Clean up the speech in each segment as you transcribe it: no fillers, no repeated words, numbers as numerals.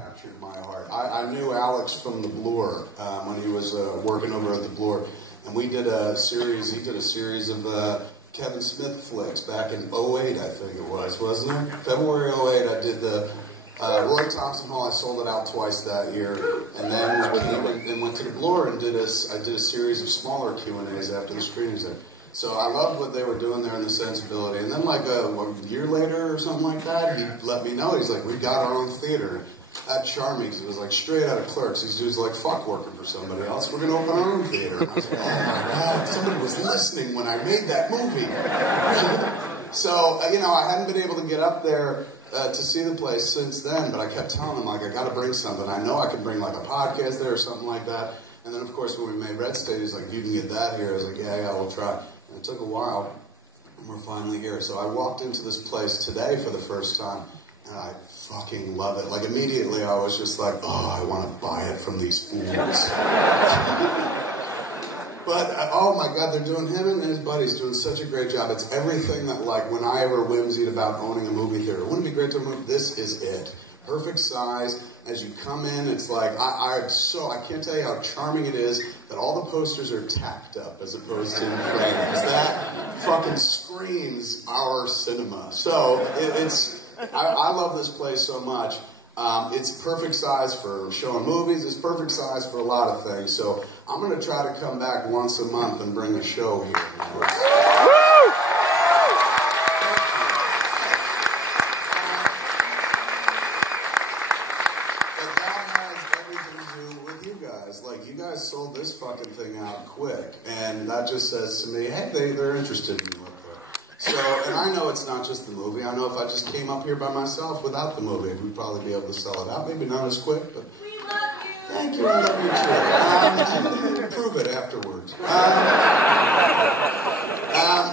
captured my heart. I knew Alex from The Blur when he was working over at The Blur, and we did a series. He did a series of Kevin Smith flicks back in '08, I think it was, wasn't it? February '08, I did the Roy Thompson Hall. I sold it out twice that year, and then I came and went to The Blur and I did a series of smaller Q&As after the screenings there. So I loved what they were doing there in the sensibility. And then like a year later or something like that, he let me know. He's like, we got our own theater. That charmed me because it was like straight out of Clerks. These dudes like, fuck working for somebody else. We're going to open our own theater. And I was like, oh my God, somebody was listening when I made that movie. So, you know, I hadn't been able to get up there to see the place since then, but I kept telling him, like, I got to bring something. I know I can bring like a podcast there or something like that. And then, of course, when we made Red State, he's like, you can get that here. I was like, yeah, we'll try. And it took a while, and we're finally here. So I walked into this place today for the first time, and I fucking love it. Like, immediately I was just like, oh, I want to buy it from these fools. But, oh my God, they're doing, him and his buddies doing such a great job. It's everything that, like, when I ever whimsied about owning a movie theater, wouldn't it be great to own? This is it. Perfect size. As you come in, it's like, I can't tell you how charming it is that all the posters are tacked up as opposed to in frames. That fucking screams our cinema. So, I love this place so much. It's perfect size for showing movies. It's perfect size for a lot of things. So I'm going to try to come back once a month and bring a show here. But that has everything to do with you guys. Like, you guys sold this fucking thing out quick. And that just says to me, hey, they're interested in you. So, and I know it's not just the movie. I know if I just came up here by myself without the movie, we'd probably be able to sell it out. Maybe not as quick, but... We love you! Thank you, I love you too. Prove it afterwards.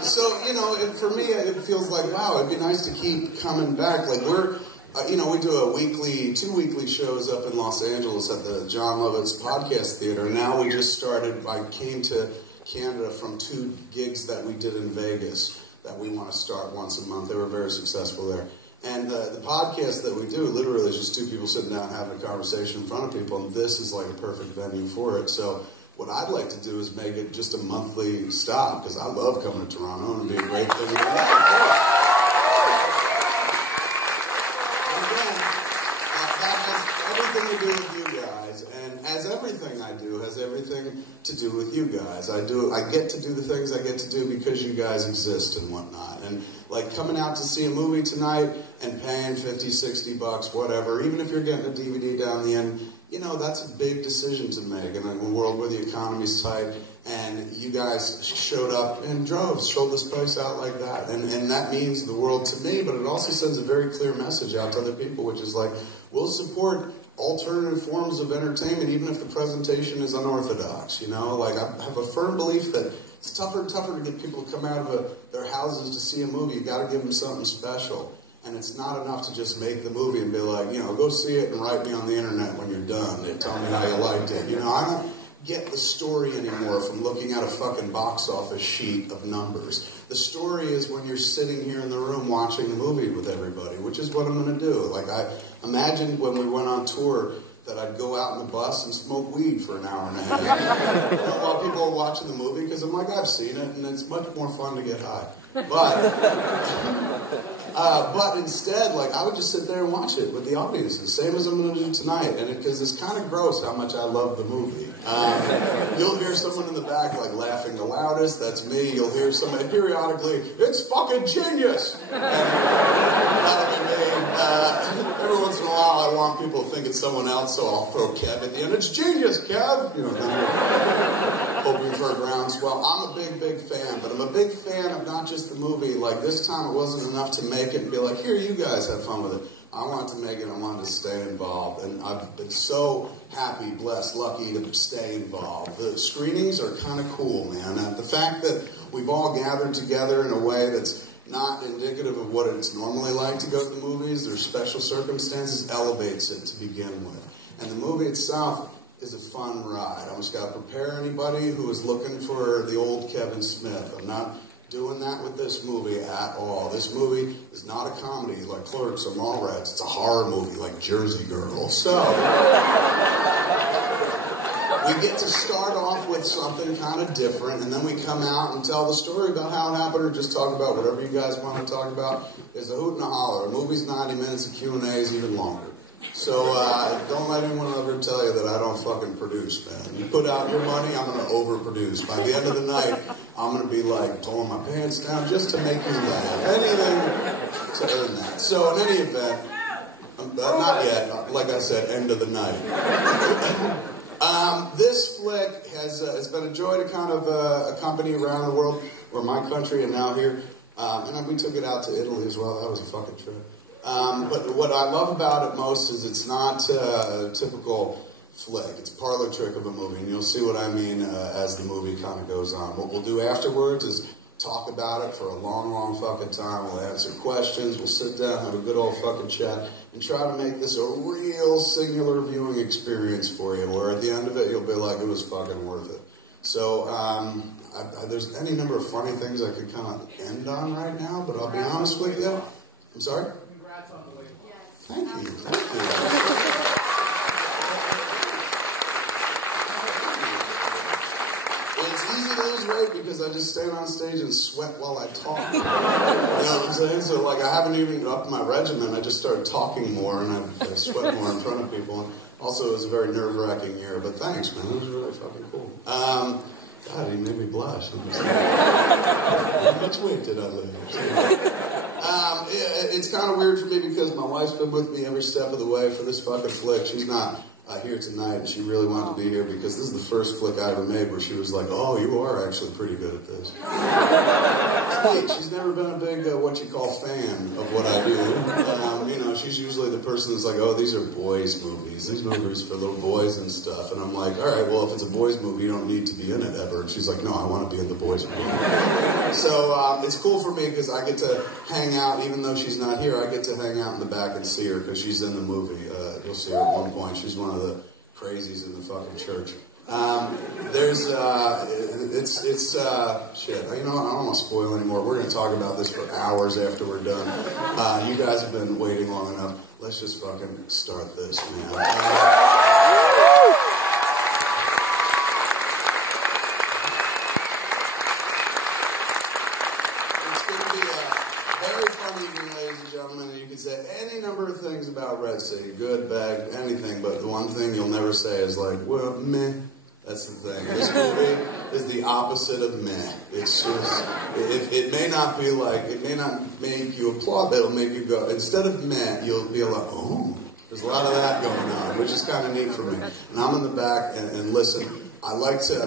So, you know, for me, it feels like, wow, it'd be nice to keep coming back. Like, we're... we do two weekly shows up in Los Angeles at the John Lovitz Podcast Theater. Now we just started, I came to Canada from 2 gigs that we did in Vegas that we want to start once a month. They were very successful there. And the podcast that we do literally is just 2 people sitting down having a conversation in front of people, and this is like a perfect venue for it. So what I'd like to do is make it just a monthly stop, because I love coming to Toronto, and it'd be a great thing to do. That has everything to do with you guys, and as everything I do has everything to do with you guys. I get to do the things I get to do because you guys exist and whatnot. And like coming out to see a movie tonight and paying $50, $60, whatever, even if you're getting a DVD down the end, you know, that's a big decision to make in a world where the economy's tight. And you guys showed up in droves, sold this place out like that. And that means the world to me, but it also sends a very clear message out to other people, which is like, we'll support alternative forms of entertainment, even if the presentation is unorthodox, you know? Like, I have a firm belief that it's tougher and tougher to get people to come out of their houses to see a movie. You got to give them something special. And it's not enough to just make the movie and be like, you know, go see it and write me on the internet when you're done and tell me how you liked it. You know, I don't get the story anymore from looking at a fucking box office sheet of numbers. The story is when you're sitting here in the room watching the movie with everybody, which is what I'm going to do. Like, I imagined when we went on tour that I'd go out in the bus and smoke weed for an hour and a half while people are watching the movie, because I'm like, I've seen it, and it's much more fun to get high. But instead, like, I would just sit there and watch it with the audience, the same as I'm going to do tonight, and because it's kind of gross how much I love the movie. You'll hear someone in the back, like, laughing the loudest. That's me. You'll hear somebody periodically, it's fucking genius! And that'll be me. Every once in a while, I want people to think it's someone else, so I'll throw Kev at the end. It's genius, Kev! You know, hoping for a groundswell. I'm a big, big fan, but I'm a big fan of not just the movie. Like, this time it wasn't enough to make it and be like, here, you guys have fun with it. I wanted to make it, I wanted to stay involved, and I've been so happy, blessed, lucky to stay involved. The screenings are kind of cool, man. The fact that we've all gathered together in a way that's not indicative of what it's normally like to go to the movies, there's special circumstances, elevates it to begin with. And the movie itself is a fun ride. I just got to prepare anybody who is looking for the old Kevin Smith. I'm not doing that with this movie at all. This movie is not a comedy like Clerks or Mallrats. It's a horror movie like Jersey Girl. So we get to start off with something kind of different, and then we come out and tell the story about how it happened, or just talk about whatever you guys want to talk about. There's a hoot and a holler. A movie's 90 minutes, a Q&A is even longer. So don't let anyone ever tell you that I don't fucking produce, man. You put out your money, I'm going to overproduce. By the end of the night, I'm going to be like pulling my pants down just to make you laugh. Anything to earn that. So in any event, not yet. Like I said, end of the night. This flick has been a joy to kind of accompany around the world, or my country, and now here. And we took it out to Italy as well. That was a fucking trip. But what I love about it most is it's not a typical flick. It's a parlor trick of a movie, and you'll see what I mean as the movie kind of goes on. What we'll do afterwards is talk about it for a long, long fucking time. We'll answer questions. We'll sit down, have a good old fucking chat, and try to make this a real singular viewing experience for you, where at the end of it, you'll be like, it was fucking worth it. So, there's any number of funny things I could kind of end on right now, but I'll be honest with you. I'm sorry? Congrats on the win. Thank you. It's easy to lose weight because I just stand on stage and sweat while I talk. You know what I'm saying? So, like, I haven't even upped my regimen. I just started talking more, and I sweat more in front of people. And also, it was a very nerve-wracking year. But thanks, man. It was really fucking cool. God, he made me blush. How much weight did I lose? It's kind of weird for me because my wife's been with me every step of the way for this fucking flick. She's not here tonight, and she really wanted to be here because this is the first flick I ever made where she was like, oh, you are actually pretty good at this. She's never been a big, what you call, fan of what I do. You know, she's usually the person that's like, oh, these are boys' movies. These movies for little boys and stuff. And I'm like, all right, well, if it's a boys' movie, you don't need to be in it ever. And she's like, no, I want to be in the boys' movie. So it's cool for me because I get to hang out, even though she's not here, I get to hang out in the back and see her because she's in the movie. You'll see her at one point. She's one of the crazies in the fucking church. Shit. You know what? I don't want to spoil anymore. We're going to talk about this for hours after we're done. You guys have been waiting long enough. Let's just fucking start this, man. It's going to be a very fun evening, ladies and gentlemen. And you can say any number of things about Red City, good, bad, anything. But the one thing you'll never say is like, well, meh. That's the thing. This movie is the opposite of meh. It's just, it may not be like, it may not make you applaud, but it'll make you go, instead of meh, you'll be like, oh, there's a lot of that going on, which is kind of neat for me. And I'm in the back, and listen, I've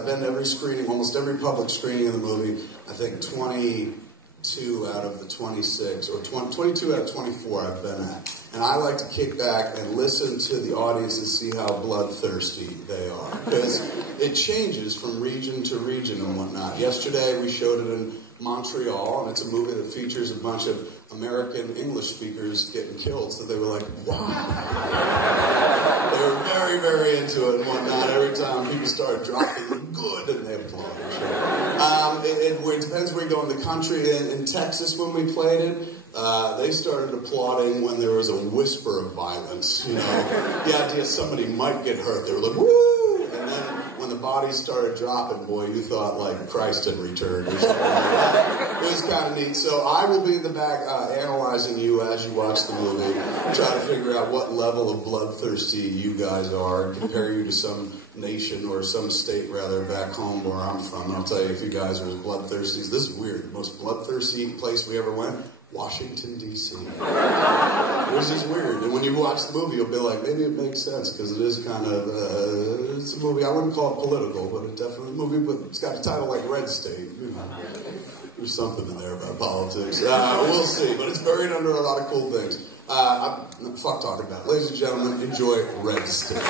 been to every screening, almost every public screening of the movie, I think 22 out of the 26, or 22 out of 24 I've been at. And I like to kick back and listen to the audience and see how bloodthirsty they are. Because it changes from region to region and whatnot. Yesterday we showed it in Montreal, and it's a movie that features a bunch of American English speakers getting killed. So they were like, wow. They were very, very into it and whatnot. Every time people started dropping good, and they applauded. It depends where you go in the country. In Texas, when we played it, they started applauding when there was a whisper of violence. You know, the idea somebody might get hurt. They were like, woo! And then when the bodies started dropping, boy, you thought like Christ had returned or something like that. It was kind of neat. So I will be in the back analyzing you as you watch the movie, try to figure out what level of bloodthirsty you guys are, and compare you to some nation or some state rather back home where I'm from. And I'll tell you if you guys are as bloodthirsty. This is weird. The most bloodthirsty place we ever went, Washington, D.C. Which is weird. And when you watch the movie, you'll be like, maybe it makes sense, because it is kind of, it's a movie, I wouldn't call it political, but it's definitely a movie, but it's got a title like Red State. You know, there's something in there about politics. We'll see, but it's buried under a lot of cool things. Fuck talking about it. Ladies and gentlemen, enjoy Red State.